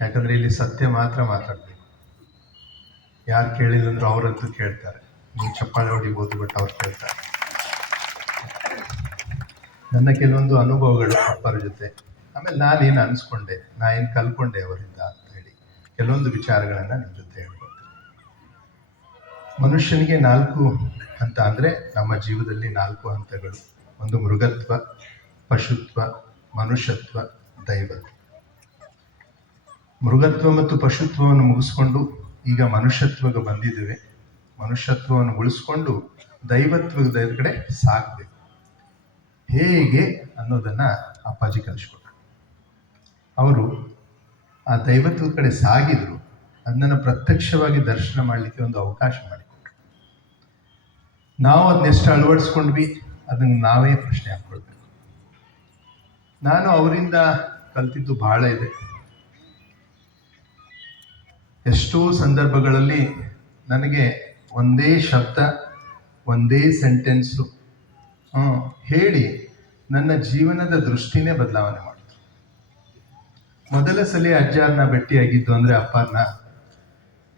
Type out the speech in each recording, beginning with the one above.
ಯಾಕಂದ್ರೆ ಇಲ್ಲಿ ಸತ್ಯ ಮಾತ್ರ ಮಾತಾಡಬೇಕು. ಯಾರು ಅಂದ್ರೆ ಅವರಂತೂ ಕೇಳ್ತಾರೆ. ನೀವು ಚಪ್ಪಾಳೆ ಹೊಡಿಬೋದು ಬಟ್ ಅವ್ರು ಕೇಳ್ತಾರೆ. ನನ್ನ ಕೆಲವೊಂದು ಅನುಭವಗಳು ಅಪ್ಪರ ಜೊತೆ. ಆಮೇಲೆ ನಾನೇನು ಅನಿಸ್ಕೊಂಡೆ, ನಾ ಏನು ಕಲ್ಕೊಂಡೆ ಅವರಿಂದ ಅಂತ ಹೇಳಿ ಕೆಲವೊಂದು ವಿಚಾರಗಳನ್ನು ನಿಮ್ಮ ಜೊತೆ ಹೇಳ್ಬೋದು ಮನುಷ್ಯನಿಗೆ ನಾಲ್ಕು ಹಂತ ಅಂದರೆ ನಮ್ಮ ಜೀವನದಲ್ಲಿ ನಾಲ್ಕು ಹಂತಗಳು. ಒಂದು ಮೃಗತ್ವ, ಪಶುತ್ವ, ಮನುಷ್ಯತ್ವ, ದೈವತ್ವ. ಮೃಗತ್ವ ಮತ್ತು ಪಶುತ್ವವನ್ನು ಮುಗಿಸ್ಕೊಂಡು ಈಗ ಮನುಷ್ಯತ್ವಕ್ಕೆ ಬಂದಿದ್ದೇವೆ. ಮನುಷ್ಯತ್ವವನ್ನು ಉಳಿಸ್ಕೊಂಡು ದೈವತ್ವದ ಕಡೆ ಸಾಗಬೇಕು. ಹೇಗೆ ಅನ್ನೋದನ್ನ ಅಪ್ಪಾಜಿ ಕಲಿಸ್ಕೊಟ್ರು. ಅವರು ಆ ದೈವತ್ವದ ಕಡೆ ಸಾಗಿದ್ರು. ಅದನ್ನು ಪ್ರತ್ಯಕ್ಷವಾಗಿ ದರ್ಶನ ಮಾಡಲಿಕ್ಕೆ ಒಂದು ಅವಕಾಶ ಮಾಡಿಕೊಟ್ರು. ನಾವು ಅದನ್ನೆಷ್ಟು ಅಳವಡಿಸ್ಕೊಂಡ್ವಿ? ಅದನ್ನ ನಾವೇ ಪ್ರಶ್ನೆ ಹಾಕ್ಕೊಳ್ಬೇಕು. ನಾನು ಅವರಿಂದ ಕಲ್ತಿದ್ದು ಬಹಳ ಇದೆ. ಎಷ್ಟೋ ಸಂದರ್ಭಗಳಲ್ಲಿ ನನಗೆ ಒಂದೇ ಶಬ್ದ, ಒಂದೇ ಸೆಂಟೆನ್ಸು ಹೇಳಿ ನನ್ನ ಜೀವನದ ದೃಷ್ಟಿನೇ ಬದಲಾವಣೆ ಮಾಡಿತು ಮೊದಲ ಸಲ ಅಜ್ಜಾರನ್ನ ಭೇಟಿಯಾಗಿದ್ದು ಅಂದರೆ ಅಪ್ಪನ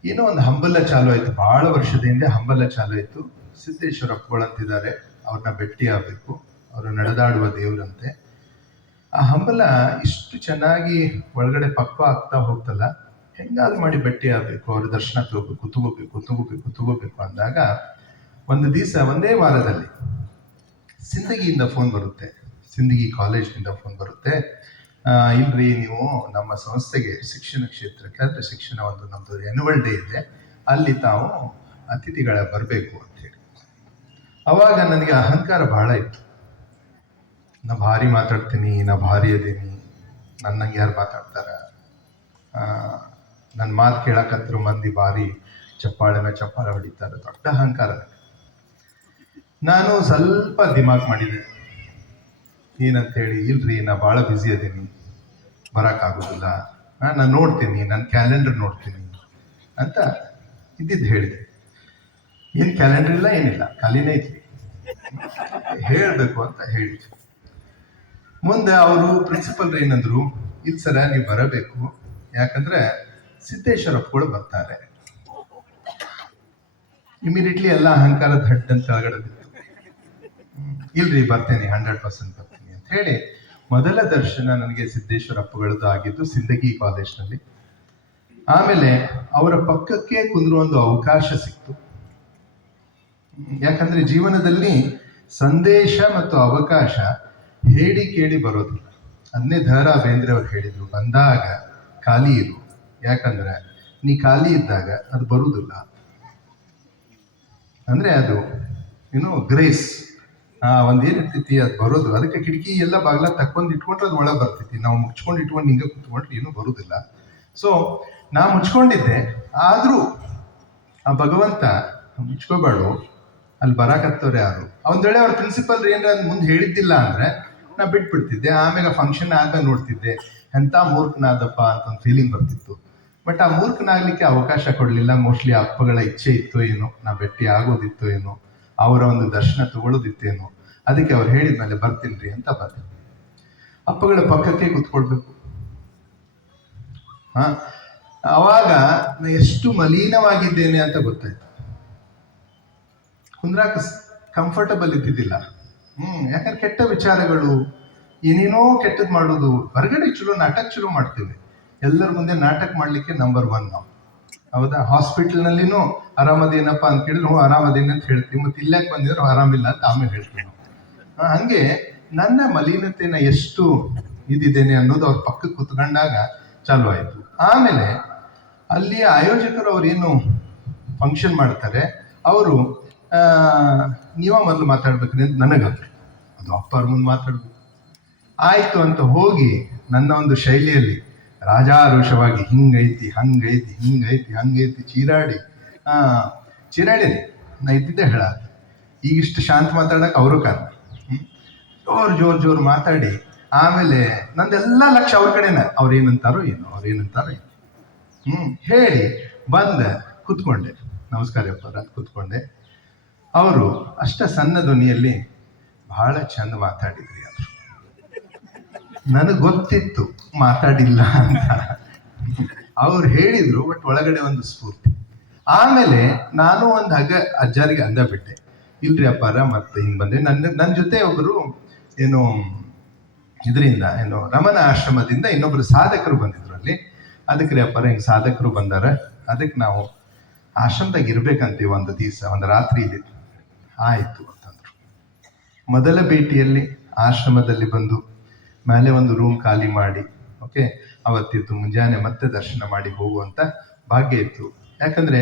ಏನೋ ಒಂದು ಹಂಬಲ ಚಾಲು ಆಯಿತು. ಭಾಳ ವರ್ಷದ ಹಿಂದೆ ಹಂಬಲ ಚಾಲು ಆಯಿತು. ಸಿದ್ದೇಶ್ವರ ಅಪ್ಪಗಳಂತಿದ್ದಾರೆ ಅವ್ರನ್ನ ಭೇಟಿ ಆಗಬೇಕು ಅವರು ನಡೆದಾಡುವ ದೇವರಂತೆ. ಆ ಹಂಬಲ ಇಷ್ಟು ಚೆನ್ನಾಗಿ ಒಳಗಡೆ ಪಕ್ವ ಆಗ್ತಾ ಹೋಗ್ತಲ್ಲ ಹೆಂಗಾದ್ರು ಮಾಡಿ ಭೇಟಿ ಆಗಬೇಕು ಅವ್ರ ದರ್ಶನ ತಗೋಬೇಕು ತಗೋಬೇಕು ತಗೋಬೇಕು ತಗೋಬೇಕು ಅಂದಾಗ ಒಂದು ದಿವಸ ಒಂದೇ ವಾರದಲ್ಲಿ ಸಿಂದಗಿಯಿಂದ ಫೋನ್ ಬರುತ್ತೆ. ಸಿಂದಗಿ ಕಾಲೇಜ್ನಿಂದ ಫೋನ್ ಬರುತ್ತೆ. ಇಲ್ರಿ ನೀವು ನಮ್ಮ ಸಂಸ್ಥೆಗೆ ಶಿಕ್ಷಣ ಕ್ಷೇತ್ರಕ್ಕೆ ಅಂದರೆ ಶಿಕ್ಷಣ ಒಂದು ನಮ್ಮದು ಎನ್ಯುವಲ್ ಡೇ ಇದೆ. ಅಲ್ಲಿ ತಾವು ಅತಿಥಿಗಳ ಬರಬೇಕು ಅಂತ ಹೇಳಿ ಅವಾಗ ನನಗೆ ಅಹಂಕಾರ ಬಹಳ ಇತ್ತು. ನಾ ಭಾರಿ ಮಾತಾಡ್ತೀನಿ, ನಾ ಭಾರಿ ಅದೀನಿ. ನನ್ನಂಗೆ ಯಾರು ಮಾತಾಡ್ತಾರ? ನನ್ನ ಮಾತು ಕೇಳಕತ್ರ ಮಂದಿ ಭಾರಿ ಮೇಲೆ ಚಪ್ಪಾಳೆ ಹೊಡಿತಾರೆ, ದೊಡ್ಡ ಅಹಂಕಾರ. ನಾನು ಸ್ವಲ್ಪ ದಿಮಾಕ್ ಮಾಡಿದೆ. ಏನಂತ ಹೇಳಿ ಇಲ್ರಿ, ನಾ ಭಾಳ ಬ್ಯುಸಿ ಅದೀನಿ. ಬರೋಕ್ಕಾಗೋದಿಲ್ಲ ನಾನು ನೋಡ್ತೀನಿ ನನ್ನ ಕ್ಯಾಲೆಂಡರ್ ನೋಡ್ತೀನಿ ಅಂತ ಇದ್ದಿದ್ದು ಹೇಳಿದೆ. ಏನು ಕ್ಯಾಲೆಂಡರ್ ಇಲ್ಲ, ಏನಿಲ್ಲ, ಖಾಲಿನೇ ಇದ್ವಿ ಹೇಳಬೇಕು ಅಂತ ಹೇಳಿದ್ವಿ ಮುಂದೆ ಅವರು ಪ್ರಿನ್ಸಿಪಲ್ ಏನಂದ್ರು ಇದು ಸರ ನೀವು ಬರಬೇಕು. ಯಾಕಂದ್ರೆ ಸಿದ್ದೇಶ್ವರಪ್ಪಗಳು ಬರ್ತಾರೆ. ಇಮಿಡಿಯೇಟ್ಲಿ ಎಲ್ಲ ಅಹಂಕಾರ ದಡ್ಡ ಅಂತ ಕೆಳಗಡೆ ಇಲ್ರಿ ಬರ್ತೇನೆ ಹಂಡ್ರೆಡ್ ಪರ್ಸೆಂಟ್ ಬರ್ತೀನಿ ಅಂತ ಹೇಳಿ ಮೊದಲ ದರ್ಶನ ನನಗೆ ಸಿದ್ದೇಶ್ವರಪ್ಪಗಳದ್ದು ಆಗಿದ್ದು ಸಿಂದಗಿ ಕಾಲೇಜ್ನಲ್ಲಿ ಆಮೇಲೆ ಅವರ ಪಕ್ಕಕ್ಕೆ ಕುಂದಿರುವ ಒಂದು ಅವಕಾಶ ಸಿಕ್ತು. ಯಾಕಂದ್ರೆ ಜೀವನದಲ್ಲಿ ಸಂದೇಶ ಮತ್ತು ಅವಕಾಶ ಹೇಳಿ ಕೇಳಿ ಬರೋದಿಲ್ಲ. ಅದನ್ನೇ ದ ರಾ ಬೇಂದ್ರೆ ಅವ್ರು ಹೇಳಿದ್ರು, ಬಂದಾಗ ಖಾಲಿ ಇರು. ಯಾಕಂದ್ರೆ ನೀ ಖಾಲಿ ಇದ್ದಾಗ ಅದು ಬರುವುದಿಲ್ಲ. ಅಂದ್ರೆ ಅದು ಏನು ಗ್ರೇಸ್ ಒಂದ್ ಏನಿರ್ತೈತಿ ಅದು ಬರೋದು ಅದಕ್ಕೆ ಕಿಟಕಿ ಎಲ್ಲ ಬಾಗ್ಲ ತಕ್ಕೊಂಡ್ ಇಟ್ಕೊಂಡ್ರೆ ಅದು ಒಳಗೆ ಬರ್ತೈತಿ. ನಾವು ಮುಚ್ಕೊಂಡು ಇಟ್ಕೊಂಡು ಹಿಂಗೆ ಕುತ್ಕೊಂಡ್ರೆ ಏನೂ ಬರೋದಿಲ್ಲ ಸೊ ನಾ ಮುಚ್ಕೊಂಡಿದ್ದೆ. ಆದರೂ, ಆ ಭಗವಂತ ಮುಚ್ಕೋಬೇಡು, ಅಲ್ಲಿ ಬರಾಕತ್ತವ್ರು ಯಾರು? ಒಂದ್ ವೇಳೆ ಅವ್ರ ಪ್ರಿನ್ಸಿಪಲ್ ಏನಾರ ಮುಂದೆ ಹೇಳಿದ್ದಿಲ್ಲ ಅಂದ್ರೆ, ನಾ ಬಿಟ್ಬಿಡ್ತಿದ್ದೆ. ಆಮೇಲೆ ಫಂಕ್ಷನ್ ಆಗ ನೋಡ್ತಿದ್ದೆ. ಎಂತ ಮೂರ್ಖನಾದಪ್ಪ ಅಂತ ಒಂದು ಫೀಲಿಂಗ್ ಬರ್ತಿತ್ತು. ಬಟ್ ಆ ಮೂರ್ಖನಾಗ್ಲಿಕ್ಕೆ ಅವಕಾಶ ಕೊಡಲಿಲ್ಲ. ಮೋಸ್ಟ್ಲಿ ಅಪ್ಪಗಳ ಇಚ್ಛೆ ಇತ್ತು ಏನೋ, ನಾ ಭೇಟಿ ಆಗೋದಿತ್ತು ಏನೋ, ಅವರ ಒಂದು ದರ್ಶನ ತಗೊಳ್ಳೋದಿತ್ತೇನೋ, ಅದಕ್ಕೆ ಅವ್ರು ಹೇಳಿದ್ಮೇಲೆ ಬರ್ತೀನಿ ಅಂತ ಬಂದೆ. ಅಪ್ಪಗಳ ಪಕ್ಕಕ್ಕೆ ಕೂತ್ಕೊಳ್ಬೇಕು. ಹಾ? ಅವಾಗ ನಾ ಎಷ್ಟು ಮಲೀನವಾಗಿದ್ದೇನೆ ಅಂತ ಗೊತ್ತಾಯ್ತು. ಕುಂದ್ರಾಕ ಕಂಫರ್ಟಬಲ್ ಇದ್ದಿದ್ದಿಲ್ಲ. ಹ್ಮ್, ಯಾಕಂದ್ರೆ ಕೆಟ್ಟ ವಿಚಾರಗಳು, ಏನೇನೋ ಕೆಟ್ಟದ್ ಮಾಡೋದು, ಹೊರಗಡೆ ಚಲೋ ನಾಟಕ ಚಲೋ ಮಾಡ್ತೇವೆ. ಎಲ್ಲರ ಮುಂದೆ ನಾಟಕ ಮಾಡ್ಲಿಕ್ಕೆ ನಂಬರ್ ಒನ್ ನಾವು. ಹೌದಾ? ಹಾಸ್ಪಿಟಲ್ನಲ್ಲಿನೂ ಆರಾಮದೇನಪ್ಪ ಅಂತ ಕೇಳಿದ್ರು ಹ್ಞೂ ಆರಾಮದೇನ ಅಂತ ಹೇಳ್ತೀವಿ ಮತ್ತೆ ಇಲ್ಲಾಕೆ ಬಂದಿದ್ರು ಆರಾಮಿಲ್ಲ ಅಂತ ಆಮೇಲೆ ಹೇಳ್ತೀವಿ ನಾವು. ಹಂಗೆ ನನ್ನ ಮಲಿನತೆನ ಎಷ್ಟು ಇದಿದ್ದೇನೆ ಅನ್ನೋದು ಅವ್ರ ಪಕ್ಕಕ್ಕೆ ಕುತ್ಕೊಂಡಾಗ ಚಾಲು ಆಯಿತು. ಆಮೇಲೆ ಅಲ್ಲಿಯ ಆಯೋಜಕರು ಅವ್ರೇನು ಫಂಕ್ಷನ್ ಮಾಡ್ತಾರೆ, ಅವರು ನೀವ ಮೊದಲು ಮಾತಾಡ್ಬೇಕ್ರಿ ಅಂತ ನನಗೆ ಅದು ಅಪ್ಪ ಅವ್ರ ಮುಂದೆ ಮಾತಾಡ್ಬೇಕು. ಆಯ್ತು ಅಂತ ಹೋಗಿ ನನ್ನ ಒಂದು ಶೈಲಿಯಲ್ಲಿ ರಾಜಾರೋಷವಾಗಿ ಹಿಂಗೈತಿ, ಹಂಗೈತಿ ಹಿಂಗೈತಿ, ಹಂಗೈತಿ, ಚೀರಾಡಿ. ಆ, ಚೀರಾಡಿ ನಾ ಇದ್ದಿದ್ದೆ ಹೇಳ. ಈಗ ಇಷ್ಟು ಶಾಂತ ಮಾತಾಡಕ್ಕೆ ಅವರು ಕಾರಣ? ಜೋರ್ ಜೋರ್ ಜೋರ್ ಮಾತಾಡಿ. ಆಮೇಲೆ ನಂದೆಲ್ಲ ಲಕ್ಷ ಅವ್ರ ಕಡೆನ. ಅವ್ರು ಏನಂತಾರೋ ಏನು, ಅವ್ರು ಏನಂತಾರೋ ಏನು. ಹ್ಮ್? ಹೇಳಿ, ಬಂದ, ಕುತ್ಕೊಂಡೆ. ನಮಸ್ಕಾರ ಅಂತ ಕುತ್ಕೊಂಡೆ. ಅವರು ಅಷ್ಟ ಸಣ್ಣ ಧ್ವನಿಯಲ್ಲಿ ಬಹಳ ಚಂದ ಮಾತಾಡಿದ್ರಿ ಅವರು ನನಗೆ ಗೊತ್ತಿತ್ತು, ಮಾತಾಡಿಲ್ಲ ಅಂತ. ಅವ್ರು ಹೇಳಿದ್ರು, ಬಟ್ ಒಳಗಡೆ ಒಂದು ಸ್ಫೂರ್ತಿ. ಆಮೇಲೆ ನಾನು ಒಂದು ಹಗ್ಗ ಅಜ್ಜಾರಿಗೆ ಅಂದ ಬಿಟ್ಟೆ. ಇಲ್ರಿ ಅಪ್ಪಾರ ಮತ್ತೆ, ಹಿಂಗೆ ಬಂದೆ. ನನ್ನ ನನ್ನ ಜೊತೆ ಒಬ್ಬರು ಏನು, ಇದರಿಂದ, ಏನು, ರಮಣ ಆಶ್ರಮದಿಂದ ಇನ್ನೊಬ್ರು ಸಾಧಕರು ಬಂದಿದ್ರು ಅಲ್ಲಿ. ಅದಕ್ಕೆ ರೀ ಅಪ್ಪಾರ ಹಿಂಗೆ ಸಾಧಕರು ಬಂದಾರ. ಅದಕ್ಕೆ ನಾವು ಆಶ್ರಮದಾಗ ಇರ್ಬೇಕಂತೀವಿ ಒಂದು ದಿವಸ, ಒಂದು ರಾತ್ರಿ ಇದೆ ಆಯಿತು ಅಂತಂದ್ರು. ಮೊದಲ ಭೇಟಿಯಲ್ಲಿ ಆಶ್ರಮದಲ್ಲಿ ಬಂದು ಮೇಲೆ ಒಂದು ರೂಮ್ ಖಾಲಿ ಮಾಡಿ ಓಕೆ ಅವತ್ತಿತ್ತು ಮುಂಜಾನೆ ಮತ್ತೆ ದರ್ಶನ ಮಾಡಿ ಹೋಗುವಂತ ಭಾಗ್ಯ ಇತ್ತು. ಯಾಕಂದ್ರೆ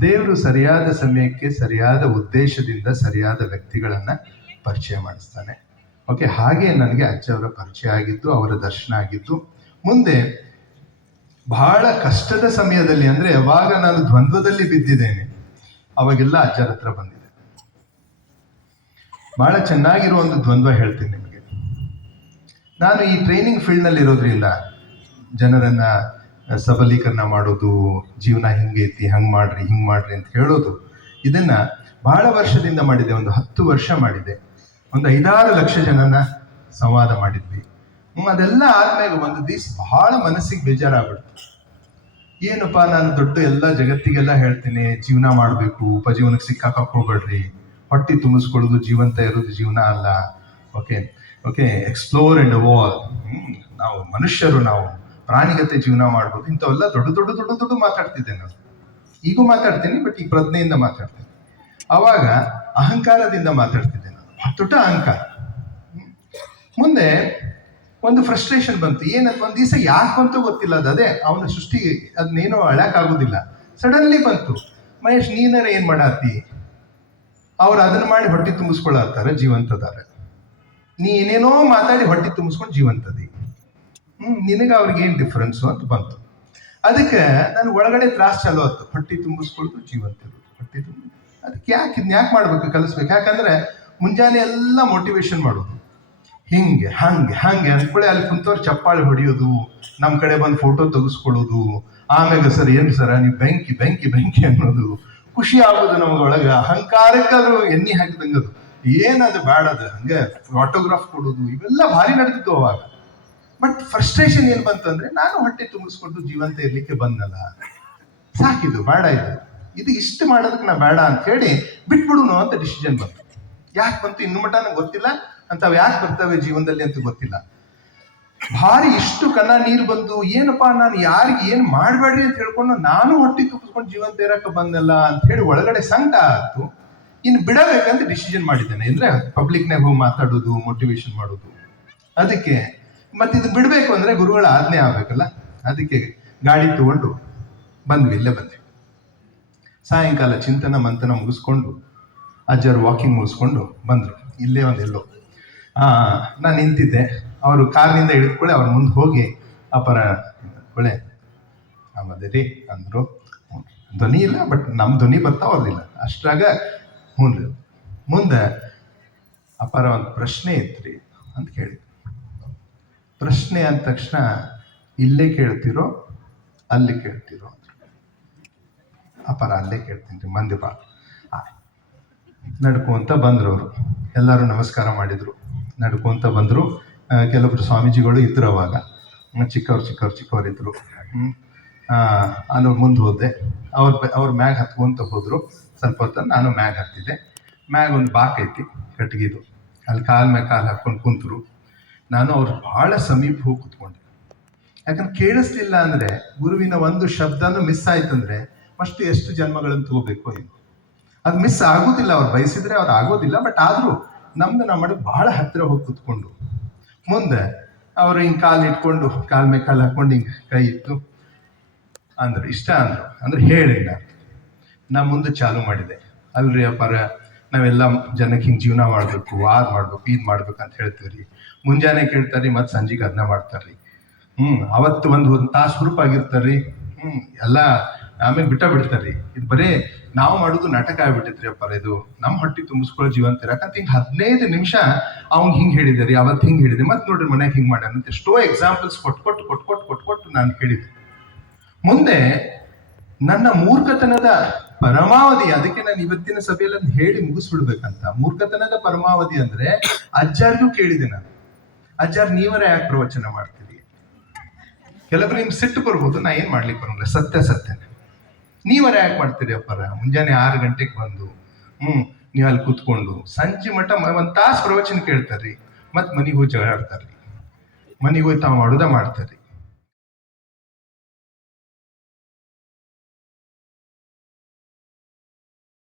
ದೇವರು ಸರಿಯಾದ ಸಮಯಕ್ಕೆ, ಸರಿಯಾದ ಉದ್ದೇಶದಿಂದ, ಸರಿಯಾದ ವ್ಯಕ್ತಿಗಳನ್ನ ಪರಿಚಯ ಮಾಡಿಸ್ತಾನೆ. ಓಕೆ ಹಾಗೆ ನನಗೆ ಅಜ್ಜವರ ಪರಿಚಯ ಆಗಿತ್ತು, ಅವರ ದರ್ಶನ ಆಗಿತ್ತು. ಮುಂದೆ ಬಹಳ ಕಷ್ಟದ ಸಮಯದಲ್ಲಿ, ಅಂದ್ರೆ ಯಾವಾಗ ನಾನು ದ್ವಂದ್ವದಲ್ಲಿ ಬಿದ್ದಿದ್ದೇನೆ, ಅವಾಗೆಲ್ಲ ಅಜ್ಜರ ಹತ್ರ ಬಂದಿದೆ. ಬಹಳ ಚೆನ್ನಾಗಿರೋ ಒಂದು ದ್ವಂದ್ವ ಹೇಳ್ತೀನಿ ನಾನು ಈ ಟ್ರೈನಿಂಗ್ ಫೀಲ್ಡ್ನಲ್ಲಿ ಇರೋದ್ರಿಂದ ಜನರನ್ನ ಸಬಲೀಕರಣ ಮಾಡೋದು, ಜೀವನ ಹಿಂಗೈತಿ ಹಂಗೆ ಮಾಡ್ರಿ, ಹಿಂಗೆ ಮಾಡ್ರಿ ಅಂತ ಹೇಳೋದು, ಇದನ್ನು ಬಹಳ ವರ್ಷದಿಂದ ಮಾಡಿದೆ, ಒಂದು ಹತ್ತು ವರ್ಷ ಮಾಡಿದೆ. ಒಂದು ಐದಾರು ಲಕ್ಷ ಜನನ ಸಂವಾದ ಮಾಡಿದ್ವಿ. ಅದೆಲ್ಲ ಆದ್ಮೇಲೆ ಒಂದು ದಿವಸ ಬಹಳ ಮನಸ್ಸಿಗೆ ಬೇಜಾರಾಗ್ಬಿಡ್ತು. ಏನಪ್ಪಾ, ನಾನು ದೊಡ್ಡ ಎಲ್ಲ ಜಗತ್ತಿಗೆಲ್ಲ ಹೇಳ್ತೀನಿ, ಜೀವನ ಮಾಡಬೇಕು, ಉಪಜೀವನಕ್ಕೆ ಸಿಕ್ಕಾಕೋಗ್ಬೇಡ್ರಿ ಹೊಟ್ಟಿ ತುಂಬಿಸ್ಕೊಳ್ಳೋದು ಜೀವಂತ ಇರೋದು ಜೀವನ ಅಲ್ಲ. Okay okay explore and wall ನಾವು ಮನುಷ್ಯರು, ನಾವು ಪ್ರಾಣಿಗತೆ ಜೀವನ ಮಾಡ್ಬೋದು. ಇಂಥವೆಲ್ಲ ದೊಡ್ಡ ದೊಡ್ಡ ದೊಡ್ಡ ದೊಡ್ಡ ಮಾತಾಡ್ತಿದ್ದೆ ನಾನು. ಈಗೂ ಮಾತಾಡ್ತೀನಿ ಬಟ್ ಈ ಪ್ರಜ್ಞೆಯಿಂದ ಮಾತಾಡ್ತೀನಿ. ಅವಾಗ ಅಹಂಕಾರದಿಂದ ಮಾತಾಡ್ತಿದ್ದೆ ನಾನು. ದೊಡ್ಡ ಅಹಂಕಾರ. ಮುಂದೆ ಒಂದು ಫ್ರಸ್ಟ್ರೇಷನ್ ಬಂತು. ಏನಂತ ಒಂದು ದಿವಸ ಯಾಕೆ ಬಂತು ಗೊತ್ತಿಲ್ಲ. ಅದು ಅದೇ, ಅವನ ಸೃಷ್ಟಿ ಅದನ್ನೇನೋ ಆಗೋದಿಲ್ಲ ಸಡನ್ಲಿ ಬಂತು. ಮಹೇಶ್, ನೀನಾರ ಏನ್ ಮಾಡಾತಿ? ಅವ್ರು ಅದನ್ನ ಮಾಡಿ ಹೊಟ್ಟೆ ತುಂಬಿಸ್ಕೊಳತ್ತಾರ ಜೀವಂತದಾರ. ನೀ ಏನೇನೋ ಮಾತಾಡಿ ಹೊಟ್ಟೆ ತುಂಬಿಸ್ಕೊಂಡು ಜೀವಂತದಿ. ಹ್ಮ್, ನಿನಗೆ ಅವ್ರಿಗೆ ಏನ್ ಡಿಫ್ರೆನ್ಸು ಅಂತ ಬಂತು. ಅದಕ್ಕೆ ನಾನು ಒಳಗಡೆ ತ್ರಾಸ ಚಲೋ ಆಯ್ತು. ಹೊಟ್ಟೆ ತುಂಬಿಸ್ಕೊಳ್ಳೋದು ಜೀವಂತ ಹೊಟ್ಟೆ ತುಂಬ ಅದಕ್ಕೆ ಯಾಕೆ ಇದನ್ನ ಯಾಕೆ ಮಾಡ್ಬೇಕು ಕಲಿಸ್ಬೇಕು? ಯಾಕಂದ್ರೆ ಮುಂಜಾನೆ ಎಲ್ಲ ಮೋಟಿವೇಶನ್ ಮಾಡೋದು. ಹಿಂಗೆ, ಹಂಗೆ ಹಂಗೆ ಅಂದ್ಕೊಳ್ಳಿ ಅಲ್ಲಿ ಕುಂತವ್ರು ಚಪ್ಪಾಳೆ ಹೊಡಿಯೋದು ನಮ್ಮ ಕಡೆ ಬಂದು ಫೋಟೋ ತೆಗೆಸ್ಕೊಳ್ಳೋದು, ಆಮೇಲೆ ಸರ್ ಏನು ಸರ ನೀವು ಬೆಂಕಿ ಬೆಂಕಿ ಬೆಂಕಿ ಅನ್ನೋದು. ಖುಷಿ ಆಗೋದು ನಮ್ಗೆ ಒಳಗೆ. ಅಹಂಕಾರಕ್ಕೆ ಅದು ಎಣ್ಣೆ ಹಾಕಿದಂಗೆ ಏನದು ಬೇಡದು ಹಂಗೆ ಆಟೋಗ್ರಾಫ್ ಕೊಡೋದು, ಇವೆಲ್ಲ ಭಾರಿ ನಡೆದಿತ್ತು ಅವಾಗ. ಬಟ್ ಫ್ರಸ್ಟ್ರೇಷನ್ ಏನ್ ಬಂತಂದ್ರೆ ನಾನು ಹೊಟ್ಟೆ ತುಂಬಿಸ್ಕೊಂಡು ಜೀವಂತ ಇರ್ಲಿಕ್ಕೆ ಬಂದಲ್ಲ ಸಾಕಿದು ಬೇಡ ಇದು. ಇದು ಇಷ್ಟು ಮಾಡೋದಕ್ಕೆ ನಾ ಬೇಡ ಅಂತ ಹೇಳಿ ಬಿಟ್ಬಿಡುನು ಅಂತ ಡಿಸಿಷನ್ ಬಂತು. ಯಾಕೆ ಬಂತು ಇನ್ನು ಮಟ್ಟ ನಂಗೆ ಗೊತ್ತಿಲ್ಲ. ಅಂತಾವ್ ಯಾಕೆ ಬರ್ತವೆ ಜೀವನದಲ್ಲಿ ಅಂತ ಗೊತ್ತಿಲ್ಲ. ಭಾರಿ ಇಷ್ಟು ಕನ್ನ ನೀರು ಬಂದು, ಏನಪ್ಪಾ ನಾನು ಯಾರಿಗೆ ಏನ್ ಮಾಡ್ಬೇಡ್ರಿ ಅಂತ ಹೇಳ್ಕೊಂಡು ನಾನು ಹೊಟ್ಟೆ ತುಂಬಿಸ್ಕೊಂಡು ಜೀವಂತ ಇರಕ್ಕೆ ಬಂದಲ್ಲ ಅಂತ ಹೇಳಿ ಒಳಗಡೆ ಸಂಕಟ ಆಯ್ತು. ಇನ್ನು ಬಿಡಬೇಕಂತ ಡಿಸಿಷನ್ ಮಾಡಿದ್ದೇನೆ. ಅಂದ್ರೆ ಪಬ್ಲಿಕ್ನಾಗ ಹೋಗಿ ಮಾತಾಡೋದು ಮೋಟಿವೇಶನ್ ಮಾಡೋದು. ಅದಕ್ಕೆ ಮತ್ತೆ ಇದು ಬಿಡಬೇಕು ಅಂದ್ರೆ ಗುರುಗಳ ಆಜ್ಞೆ ಆಗ್ಬೇಕಲ್ಲ? ಅದಕ್ಕೆ ಗಾಡಿ ತಗೊಂಡು ಬಂದ್ವಿ, ಇಲ್ಲೇ ಬಂದ್ವಿ. ಸಾಯಂಕಾಲ ಚಿಂತನ, ಮಂಥನ ಮುಗಿಸ್ಕೊಂಡು ಅಜ್ಜರು ವಾಕಿಂಗ್ ಮುಗಿಸ್ಕೊಂಡು ಬಂದರು. ಇಲ್ಲೇ ಒಂದು ಎಲ್ಲೋ. ನಾನು ನಿಂತಿದ್ದೆ. ಅವರು ಕಾರಿನಿಂದ ಇಳಿದ್ಕೊಳ್ಳಿ ಅವ್ರ ಮುಂದೆ ಹೋಗಿ ಅಪರ ಕೊಳೆ ಆಮದೆ ರೀ ಅಂದರು. ಧ್ವನಿ ಇಲ್ಲ ಬಟ್ ನಮ್ಮ ಧ್ವನಿ ಇಲ್ಲ ಅಷ್ಟ್ರಾಗ ಹ್ಞೂ ರೀ ಮುಂದೆ ಅಪಾರ ಒಂದು ಪ್ರಶ್ನೆ ಇತ್ರಿ ಅಂತ ಕೇಳಿ ಪ್ರಶ್ನೆ ಅಂದ ತಕ್ಷಣ ಇಲ್ಲೇ ಕೇಳ್ತಿರೋ ಅಲ್ಲಿ ಕೇಳ್ತಿರೋ ಅಂದ್ರು. ಅಪಾರ ಅಲ್ಲೇ ಕೇಳ್ತೀನಿ ರೀ, ಮಂದಿ ಬಾ ನಡ್ಕೊಂತ ಬಂದರು ಅವರು ಎಲ್ಲರೂ ನಮಸ್ಕಾರ ಮಾಡಿದ್ರು. ನಡ್ಕೊಂತ ಬಂದರು. ಕೆಲವರು ಸ್ವಾಮೀಜಿಗಳು ಇದ್ರು ಅವಾಗ. ಚಿಕ್ಕವ್ರು ಚಿಕ್ಕವ್ರು ಚಿಕ್ಕವ್ರು ಇದ್ರು. ಅಲ್ಲಿ ಮುಂದೆ ಹೋದೆ. ಅವ್ರ ಅವ್ರ ಮ್ಯಾಗ ಹತ್ಕೊಂತ ಹೋದ್ರು. ಸ್ವಲ್ಪ ಹೊತ್ತು ನಾನು ಮ್ಯಾಗ ಹತ್ತಿದ್ದೆ ಮ್ಯಾಗ ಒಂದು ಬಾಕ್ ಐತಿ, ಕಟ್ಗಿದು. ಅಲ್ಲಿ ಕಾಲ್ ಮ್ಯಾಗ ಕಾಲು ಹಾಕೊಂಡು ಕುಂತರು. ನಾನು ಅವ್ರು ಬಹಳ ಸಮೀಪ ಹೋಗಿ ಕುತ್ಕೊಂಡೆ. ಯಾಕಂದ್ರೆ ಕೇಳಿಸ್ಲಿಲ್ಲ ಅಂದ್ರೆ ಗುರುವಿನ ಒಂದು ಶಬ್ದನೂ ಮಿಸ್ ಆಯ್ತಂದ್ರೆ ಅಷ್ಟು ಎಷ್ಟು ಜನ್ಮಗಳನ್ನು ತಗೋಬೇಕು ಏನು. ಅದು ಮಿಸ್ ಆಗೋದಿಲ್ಲ, ಅವ್ರು ಬಯಸಿದ್ರೆ ಅವ್ರು ಆಗೋದಿಲ್ಲ ಬಟ್ ಆದರೂ ನಮ್ದು ನಮ್ಮ ಮಡಗ್ ಬಹಳ ಹತ್ತಿರ ಹೋಗಿ ಕುತ್ಕೊಂಡು. ಮುಂದೆ ಅವ್ರು ಹಿಂಗೆ ಕಾಲ್ ಇಟ್ಕೊಂಡು, ಕಾಲ್ ಮೇಲೆ ಕಾಲ್ ಹಾಕೊಂಡು ಹಿಂಗೆ ಕೈ ಇತ್ತು. ಅಂದ್ರೆ, ಇಷ್ಟ ಅಂದ್ರು. ಅಂದ್ರೆ, ಹೇಳಿಲ್ಲ. ನಾ ಮುಂದೆ ಚಾಲು ಮಾಡಿದೆ. ಅಲ್ರಿ ಅಪ್ಪಾರ, ನಾವೆಲ್ಲ ಜನಕ್ಕೆ ಹಿಂಗೆ ಜೀವನ ಮಾಡಬೇಕು ಆದ್ ಮಾಡ್ಬೇಕು ಇದ್ ಮಾಡ್ಬೇಕು ಅಂತ ಹೇಳ್ತೀವ್ರಿ. ಮುಂಜಾನೆ ಕೇಳ್ತಾರ್ರಿ, ಮತ್ತೆ ಸಂಜೆಗೆ ಅದನ್ನ ಮಾಡ್ತಾರ್ರಿ. ಹ್ಞೂ ಅವತ್ತು ಒಂದು ಒಂದು ತಾಸು ಹುರುಪಾಗಿರ್ತಾರ್ರಿ ಹ್ಮ್, ಎಲ್ಲ ಆಮೇಲೆ ಬಿಟ್ಟ ಬಿಡ್ತಾರ್ರಿ. ಇದು ಬರೀ ನಾವು ಮಾಡೋದು ನಾಟಕ ಆಗ್ಬಿಟ್ಟೈತ್ರಿ ಅಪ್ಪಾರ ಇದು. ನಮ್ಮ ಹೊಟ್ಟಿ ತುಂಬಿಸ್ಕೊಳ್ಳೋ ಜೀವಂತ ಇರಕಂತ ಹಿಂಗೆ ಹದಿನೈದು ನಿಮಿಷ ಅವ್ನ್ ಹಿಂಗ್ ಹೇಳಿದೆ ಅವತ್ತು ಹಿಂಗೆ ಹೇಳಿದೆ ಮತ್ತೆ ನೋಡ್ರಿ ಮನೆಗೆ ಹಿಂಗೆ ಮಾಡ್ಯಾನ ಅಂತ ಎಷ್ಟೋ ಎಕ್ಸಾಂಪಲ್ಸ್ ಕೊಟ್ಕೊಟ್ಟು ಕೊಟ್ಟು ಕೊಟ್ಟು ನಾನು ಹೇಳಿದೆ ಮುಂದೆ ನನ್ನ ಮೂರ್ಖತನದ ಪರಮಾವಧಿ, ಅದಕ್ಕೆ ನಾನು ಇವತ್ತಿನ ಸಭೆಯಲ್ಲಿ ಅದ್ನ ಹೇಳಿ ಮುಗಿಸ್ಬಿಡ್ಬೇಕಂತ. ಮೂರ್ಖತನದ ಪರಮಾವಧಿ ಅಂದ್ರೆ ಅಜ್ಜಾರಿಗೂ ಕೇಳಿದೆ ನಾನು. ಅಜ್ಜಾರ್ ನೀವರ ಯಾಕೆ ಪ್ರವಚನ ಮಾಡ್ತೀರಿ? ಕೆಲವರು ನಿಮ್ ಸಿಟ್ಟು ಬರ್ಬೋದು, ನಾ ಏನು ಮಾಡ್ಲಿಕ್ಕೆ ಬರೋಲ್ಲ ಸತ್ಯ ಸತ್ಯ. ನೀವರ ಯಾಕೆ ಮಾಡ್ತೀರಿ ಅಪ್ಪರ? ಮುಂಜಾನೆ ಆರು ಗಂಟೆಗೆ ಬಂದು, ಹ್ಮ್, ನೀವು ಅಲ್ಲಿ ಕುತ್ಕೊಂಡು, ಸಂಜೆ ಮಟ್ಟ ಒಂದ್ ತಾಸು ಪ್ರವಚನ ಕೇಳ್ತಾರ್ರಿ. ಮತ್ತೆ ಮನೆಗೆ ಹೋಗಿ ಜಗಳ ಆಡ್ತಾರ್ರಿ. ಮನೆಗೆ ಹೋಗಿ ತಾವು ಮಾಡ್ತಾರ್ರಿ.